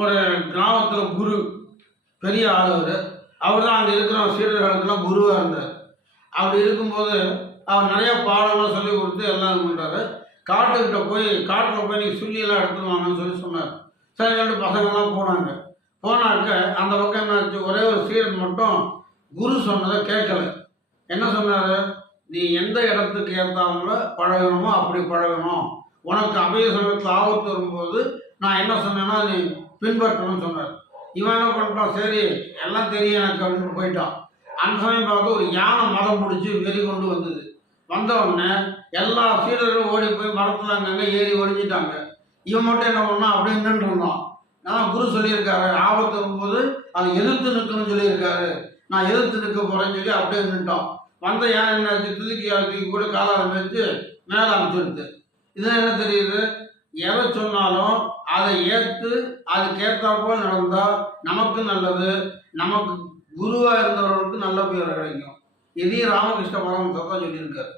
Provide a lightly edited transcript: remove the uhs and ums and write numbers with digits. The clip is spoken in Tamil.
ஒரு கிராமத்தில் குரு பெரிய ஆள் அவர் தான் அங்கே இருக்கிற சீடர்களுக்கெல்லாம் குருவாக இருந்தார். அப்படி இருக்கும்போது அவர் நிறைய பாடம்லாம் சொல்லி கொடுத்து எல்லாம் இது பண்ணுறாரு. காட்டில் போய் நீங்கள் சுள்ளியெல்லாம் எடுத்துட்டு வாங்கன்னு சொன்னார். சரி, 2 பசங்கள்லாம் போனாங்க. போனாக்க அந்த பக்கம் என்னாச்சு, ஒரே ஒரு சீடன் மட்டும் குரு சொன்னதை கேட்கல. என்ன சொன்னார், நீ எந்த இடத்துக்கு ஏற்றாமல பழகணுமோ அப்படி பழகணும், உனக்கு அபய சமயத்தில் ஆபத்து வரும்போது நான் என்ன சொன்னேன்னா நீ பின்பற்றணும்னு சொன்னார். இவன் என்ன பண்ணிட்டான், சரி எல்லாம் தெரியும் எனக்கு அப்படின்னு போயிட்டான். அந்த சமயம் பார்த்து ஒரு யானை மதம் பிடிச்சி வெறி கொண்டு வந்தது. வந்தவுடனே எல்லா சீடர்களும் ஓடி போய் மரத்தில் அங்கங்கே ஏறி ஒழிஞ்சிட்டாங்க. இவன் மட்டும் என்ன பண்ணான், அப்படியே நின்று இருந்தான். நான் குரு சொல்லியிருக்காரு, ஆபத்து வரும்போது அதை எதிர்த்து நிற்கணும்னு சொல்லியிருக்காரு, நான் எதிர்த்து நிற்க போகிறேன்னு சொல்லி அப்படியே நின்ட்டான். வந்த யானை என்னாச்சு, தூக்கி கூட காலால் வச்சு மேலே அமைச்சுடுது. இதில் என்ன தெரியுது, எதை சொன்னாலும் அதை ஏற்று அதுக்கேற்றாப்போல் நடந்தால் நமக்கு நல்லது, நமக்கு குருவாக இருந்தவர்களுக்கு நல்ல பேர் கிடைக்கும். இதையும் ராமகிருஷ்ண பரமஹம்சர் தான் சொல்லியிருக்காரு.